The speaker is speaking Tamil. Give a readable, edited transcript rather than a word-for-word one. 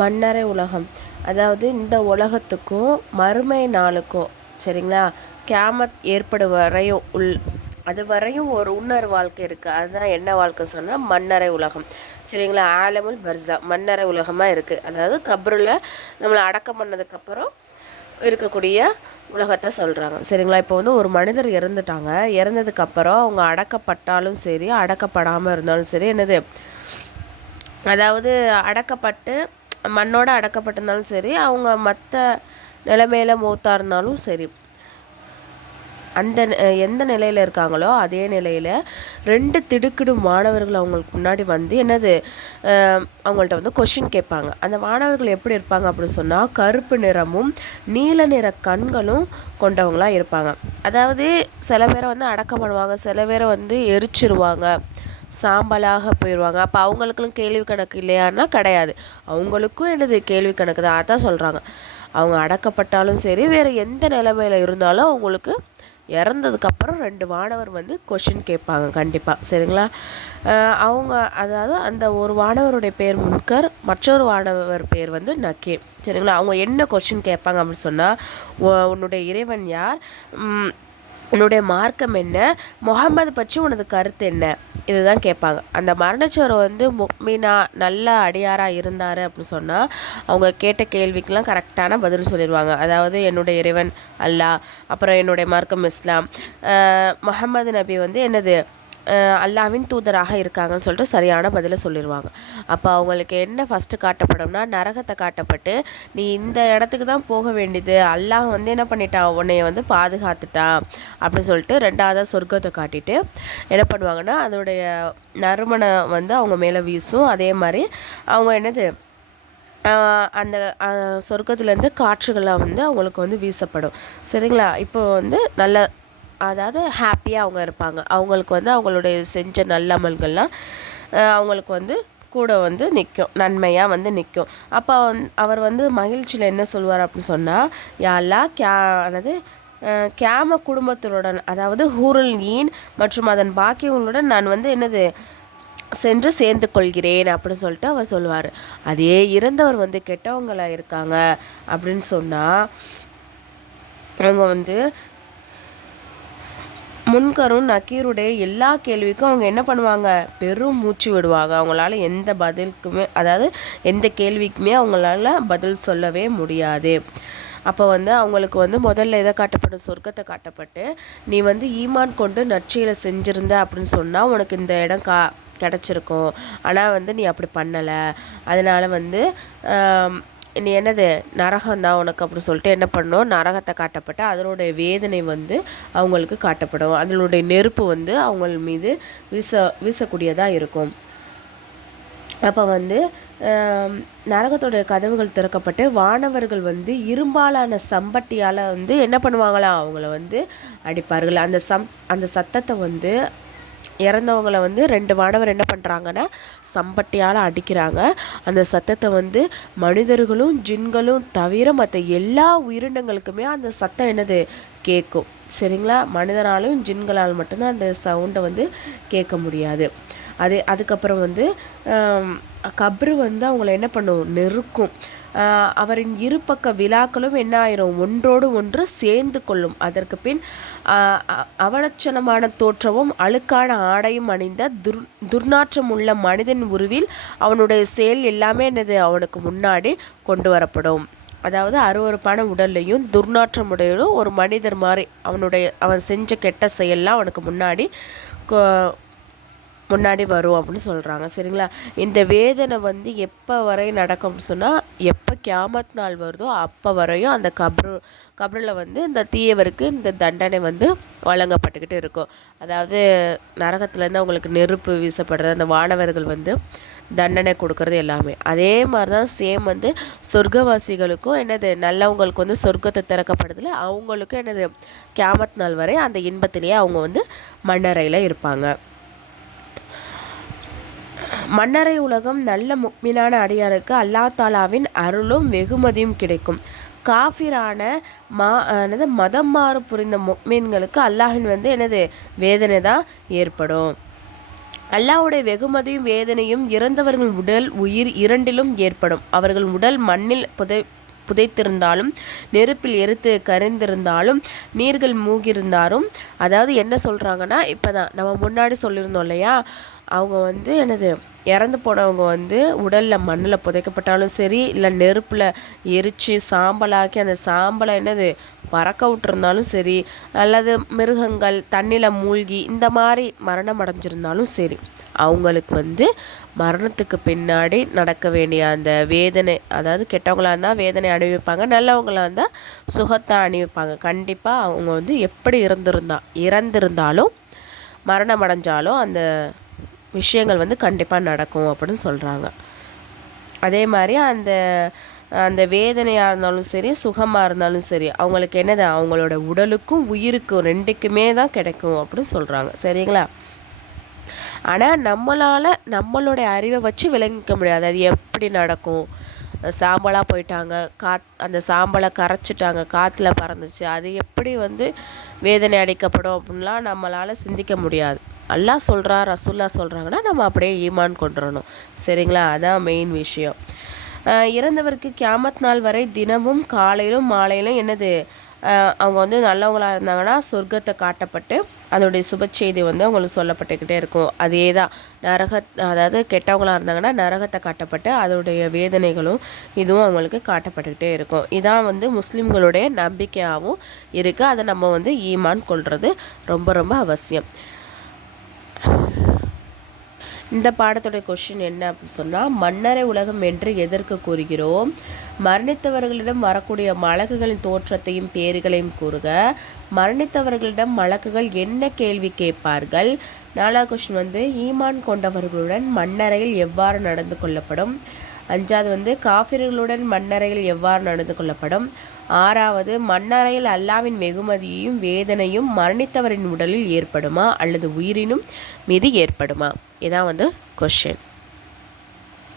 மன்னரை உலகம், அதாவது இந்த உலகத்துக்கும் மறுமை நாளுக்கும் சரிங்களா, கியாமத் ஏற்படும் வரையும் அது வரையும் ஒரு உன்னர் வாழ்க்கை இருக்குது. அதுதான் என்ன வாழ்க்கை சொன்னால் மன்னரை உலகம் சரிங்களா. ஆலமுல் பர்ஸா மன்னரை உலகமாக இருக்குது. அதாவது கப்ரில் நம்மளை அடக்கம் பண்ணதுக்கப்புறம் இருக்கக்கூடிய உலகத்தை சொல்கிறாங்க சரிங்களா. இப்போ வந்து ஒரு மனிதர் இறந்துட்டாங்க, இறந்ததுக்கப்புறம் அவங்க அடக்கப்பட்டாலும் சரி அடக்கப்படாமல் இருந்தாலும் சரி என்னது, அதாவது அடக்கப்பட்டு மண்ணோடு அடக்கப்பட்டிருந்தாலும் சரி அவங்க மற்ற நிலைமையில் மூத்தாக இருந்தாலும் சரி, அந்த எந்த நிலையில் இருக்காங்களோ அதே நிலையில் 2 திடுக்கிடும் மாணவர்கள் அவங்களுக்கு முன்னாடி வந்து என்னது அவங்கள்ட்ட வந்து கொஷின் கேட்பாங்க. அந்த மாணவர்கள் எப்படி இருப்பாங்க அப்படின்னு சொன்னால் கருப்பு நிறமும் நீல நிற கண்களும் கொண்டவங்களாக இருப்பாங்க. அதாவது சில பேரை வந்து அடக்கம் பண்ணுவாங்க, சில பேரை வந்து எரிச்சிருவாங்க, சாம்பலாக போயிடுவாங்க. அப்போ அவங்களுக்குலாம் கேள்வி கணக்கு இல்லையான்னா கிடையாது, அவங்களுக்கும் என்னது கேள்வி கணக்கு தான். அதான் சொல்கிறாங்க, அவங்க அடக்கப்பட்டாலும் சரி வேறு எந்த நிலைமையில் இருந்தாலும் அவங்களுக்கு இறந்ததுக்கப்புறம் 2 மாணவர் வந்து கொஷின் கேட்பாங்க கண்டிப்பாக சரிங்களா. அவங்க அதாவது அந்த ஒரு மாணவருடைய பேர் முன்கர், மற்றொரு மாணவர் பேர் வந்து நக்கீர் சரிங்களா. அவங்க என்ன கொஷின் கேட்பாங்க அப்படின்னு சொன்னால், உன்னுடைய இறைவன் யார், உன்னுடைய மார்க்கம் என்ன, முகமது பற்றி உனது கருத்து என்ன, இதுதான் கேட்பாங்க. அந்த மரணச்சோரை வந்து முக்மினா நல்ல அடியாராக இருந்தார் அப்படின்னு சொன்னால் அவங்க கேட்ட கேள்விக்கெலாம் கரெக்டான பதில் சொல்லிடுவாங்க. அதாவது என்னுடைய இறைவன் அல்லாஹ், அப்புறம் என்னுடைய மார்க்கம் இஸ்லாம், முகமது நபி வந்து என்னது அல்லாவின் தூதராக இருக்காங்கன்னு சொல்லிட்டு சரியான பதிலை சொல்லிடுவாங்க. அப்போ அவங்களுக்கு என்ன ஃபஸ்ட்டு காட்டப்படும்னா நரகத்தை காட்டப்பட்டு, நீ இந்த இடத்துக்கு தான் போக வேண்டியது, அல்லாஹ் வந்து என்ன பண்ணிட்டான் உன்னைய வந்து பாதுகாத்துட்டான் அப்படின்னு சொல்லிட்டு 2வது சொர்க்கத்தை காட்டிட்டு என்ன பண்ணுவாங்கன்னா அதோடைய நறுமணம் வந்து அவங்க மேலே வீசும். அதே மாதிரி அவங்க என்னது அந்த சொர்க்கத்துலேருந்து காற்றுகள்லாம் வந்து அவங்களுக்கு வந்து வீசப்படும் சரிங்களா. இப்போ வந்து நல்ல அதாவது ஹாப்பியாக அவங்க இருப்பாங்க. அவங்களுக்கு வந்து அவங்களுடைய செஞ்ச நல்ல அமல்கள்லாம் அவங்களுக்கு வந்து கூட வந்து நிற்கும், நன்மையாக வந்து நிற்கும். அப்போ அவர் வந்து மகிழ்ச்சியில் என்ன சொல்வார் அப்படின்னு சொன்னால், யாரெல்லாம் அதாவது கியாம குடும்பத்தினுடன், அதாவது ஹூருல் ஈன் மற்றும் அதன் பாக்கியங்களுடன் நான் வந்து என்னது சென்று சேர்ந்து கொள்கிறேன் அப்படின்னு சொல்லிட்டு அவர் சொல்லுவார். அதே இறந்தவர் வந்து கெட்டவங்களாக இருக்காங்க அப்படின்னு சொன்னால் அவங்க வந்து முன்கரும் நக்கீருடைய எல்லா கேள்விக்கும் அவங்க என்ன பண்ணுவாங்க, பெரும் மூச்சு விடுவாங்க. அவங்களால எந்த பதிலுக்குமே, அதாவது எந்த கேள்விக்குமே அவங்களால பதில் சொல்லவே முடியாது. அப்போ வந்து அவங்களுக்கு வந்து முதல்ல எதை காட்டப்படும், சொர்க்கத்தை காட்டப்பட்டு, நீ வந்து ஈமான் கொண்டு நற்செயலை செஞ்சுருந்த அப்படின்னு சொன்னால் உனக்கு இந்த இடம் கிடச்சிருக்கும். ஆனால் வந்து நீ அப்படி பண்ணலை, அதனால் வந்து நீ என்னது நரகம் தான் உனக்கு அப்படி சொல்லிட்டு என்ன பண்ணணும், நரகத்தை காட்டப்பட்டு அதனுடைய வேதனை வந்து அவங்களுக்கு காட்டப்படும். அதனுடைய நெருப்பு வந்து அவங்க மீது வீசக்கூடியதாக இருக்கும். அப்போ வந்து நரகத்துடைய கதவுகள் திறக்கப்பட்டு வானவர்கள் வந்து இரும்பாலான சம்பட்டியால் வந்து என்ன பண்ணுவாங்களாம், அவங்கள வந்து அடிப்பார்கள். அந்த சத்தத்தை வந்து இறந்தவங்களை வந்து 2 மாணவர் என்ன பண்ணுறாங்கன்னா சம்பட்டியால் அடிக்கிறாங்க. அந்த சத்தத்தை வந்து மனிதர்களும் ஜின்களும் தவிர மற்ற எல்லா உயிரினங்களுக்குமே அந்த சத்தம் என்னது கேட்கும் சரிங்களா. மனிதனாலும் ஜின்களால் மட்டும்தான் அந்த சவுண்டை வந்து கேட்க முடியாது. அதுக்கப்புறம் வந்து கப்ரு வந்து அவங்கள என்ன பண்ணும், நெருக்கும். அவரின் இருபக்க விழாக்களும் என்ன ஆயிரும், ஒன்றோடு ஒன்று சேர்ந்து கொள்ளும். அதற்கு பின் அவலட்சணமான தோற்றமும் அழுக்கான ஆடையும் அணிந்த துர்நாற்றம் உள்ள மனிதன் உருவில் அவனுடைய செயல் எல்லாமே என்னது அவனுக்கு முன்னாடி கொண்டு வரப்படும். அதாவது அருவருப்பான உடல்லையும் துர்நாற்றமுடையும் ஒரு மனிதர் மாதிரி அவன் செஞ்ச கெட்ட செயல்லாம் அவனுக்கு முன்னாடி வரும் அப்படின்னு சொல்கிறாங்க சரிங்களா. இந்த வேதனை வந்து எப்போ வரை நடக்கும் அப்படின்னு சொன்னால், எப்போ கியாமத் நாள் வருதோ அப்போ வரையும் அந்த கப்ரில் வந்து இந்த தீயவருக்கு இந்த தண்டனை வந்து வழங்கப்பட்டுக்கிட்டு இருக்கும். அதாவது நரகத்துலேருந்து அவங்களுக்கு நெருப்பு வீசப்படுறது, அந்த வானவர்கள் வந்து தண்டனை கொடுக்கறது எல்லாமே அதே மாதிரி தான் சேம் வந்து சொர்க்கவாசிகளுக்கும் என்னது நல்லவங்களுக்கு வந்து சொர்க்கத்தை திறக்கப்படுதில்ல, அவங்களுக்கும் என்னது கியாமத் நாள் வரை அந்த இன்பத்திலேயே அவங்க வந்து மண்ணறையில் இருப்பாங்க. மன்னரை உலகம் நல்ல முக்மினான அடியாருக்கு அல்லா தாலாவின் அருளும் வெகுமதியும் கிடைக்கும். காஃபிரான மதம் மாறு புரிந்த முக்மீன்களுக்கு அல்லாஹின் வந்து என்னது வேதனை தான் ஏற்படும். அல்லாஹ்வுடைய வெகுமதியும் வேதனையும் இறந்தவர்கள் உடல் உயிர் இரண்டிலும் ஏற்படும். அவர்கள் உடல் மண்ணில் புதைத்திருந்தாலும், நெருப்பில் எரித்து கரிந்திருந்தாலும், நீர்கள் மூகியிருந்தாலும், அதாவது என்ன சொல்கிறாங்கன்னா, இப்போ தான் நம்ம முன்னாடி சொல்லியிருந்தோம் இல்லையா, அவங்க என்னது இறந்து போனவங்க உடலில் மண்ணில் புதைக்கப்பட்டாலும் சரி, இல்லை நெருப்பில் எரித்து சாம்பலாக்கி அந்த சாம்பலை பறக்க விட்டுருந்தாலும் சரி, அல்லது மிருகங்கள் தண்ணியில் மூழ்கி இந்த மாதிரி மரணம் அடைஞ்சிருந்தாலும் சரி, அவங்களுக்கு மரணத்துக்கு பின்னாடி நடக்க வேண்டிய அந்த வேதனை, அதாவது கெட்டவங்களாக இருந்தால் வேதனை அணிவிப்பாங்க, நல்லவங்களாக இருந்தால் சுகத்தை அணிவிப்பாங்க. கண்டிப்பாக அவங்க எப்படி இறந்திருந்தாலும் மரணம் அடைஞ்சாலும் அந்த விஷயங்கள் கண்டிப்பாக நடக்கும் அப்படின்னு சொல்கிறாங்க. அதே மாதிரி அந்த வேதனையாக இருந்தாலும் சரி, சுகமாக இருந்தாலும் சரி, அவங்களுக்கு அவங்களோட உடலுக்கும் உயிருக்கும் ரெண்டுக்குமே தான் கிடைக்கும் அப்படின்னு சொல்கிறாங்க. சரிங்களா? ஆனால் நம்மளுடைய அறிவை வச்சு விளங்கிக்க முடியாது அது எப்படி நடக்கும். சாம்பலாக போயிட்டாங்க, அந்த சாம்பலை கரைச்சிட்டாங்க, காற்றுல பறந்துச்சு, அது எப்படி வேதனை அடைக்கப்படும் அப்படின்லாம் நம்மளால் சிந்திக்க முடியாது. அல்லாஹ் சொல்கிறா, ரசூல்லா சொல்கிறாங்கன்னா நம்ம அப்படியே ஈமான் கொண்டுறணும். சரிங்களா? அதான் மெயின் விஷயம். இறந்தவருக்கு கியாமத் நாள் வரை தினமும் காலையிலும் மாலையிலும் அவங்க நல்லவங்களாக இருந்தாங்கன்னா சொர்க்கத்தை காட்டப்பட்டு அதோடைய சுப செய்தி அவங்களுக்கு சொல்லப்பட்டுக்கிட்டே இருக்கும். அதே தான் அதாவது கெட்டவங்களாக இருந்தாங்கன்னா நரகத்தை காட்டப்பட்டு அதோடைய வேதனைகளும் இதுவும் அவங்களுக்கு காட்டப்பட்டுக்கிட்டே இருக்கும். இதான் முஸ்லீம்களுடைய நம்பிக்கையாகவும் இருக்குது. அதை நம்ம ஈமான் கொள்வது ரொம்ப ரொம்ப அவசியம். இந்த பாடத்துடைய கொஷின் என்ன அப்படின்னு சொன்னால், மன்னரை உலகம் என்று எதற்கு கூறுகிறோம்? மரணித்தவர்களிடம் வரக்கூடிய மலக்குகளின் தோற்றத்தையும் பேறுகளையும் கூறுக. மரணித்தவர்களிடம் மலக்குகள் என்ன கேள்வி கேட்பார்கள்? 4வது கொஷின் ஈமான் கொண்டவர்களுடன் மன்னரையில் எவ்வாறு நடந்து கொள்ளப்படும்? 5வது காஃபிர்களுடன் மன்னரையில் எவ்வாறு நடந்து கொள்ளப்படும்? 6வது மன்னரையில் அல்லாவின் வெகுமதியையும் வேதனையும் மரணித்தவரின் உடலில் ஏற்படுமா அல்லது உயிரினும் மீது ஏற்படுமா? இதான் கொஷின்.